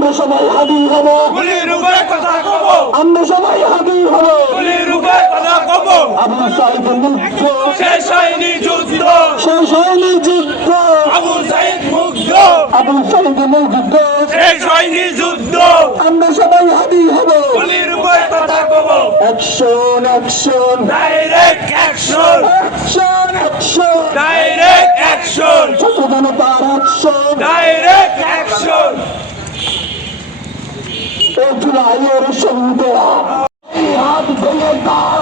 আমরা সবাই হাজির হব, গুলির উপরে কথা কব, আমরা সবাই হাজির হব, গুলির উপরে কথা কব। আবু সাইদের মুগ্ধ, শেষ হয়নি যুদ্ধ, শেষ হয়নি যুদ্ধ, আবু সাইদ মুগ্ধ, আবু সাইদের মুগ্ধ, শেষ হয়নি যুদ্ধ, আমরা সবাই হাজির হব। গুলির উপরে কথা কব। Action action direct action, action action, direct action, ছাত্র জনতার অ্যাকশন, ডাইরেক্ট অ্যাকশন। এই জুলাইয়ের শহীদেরা এই হাত ভেঙে দাও,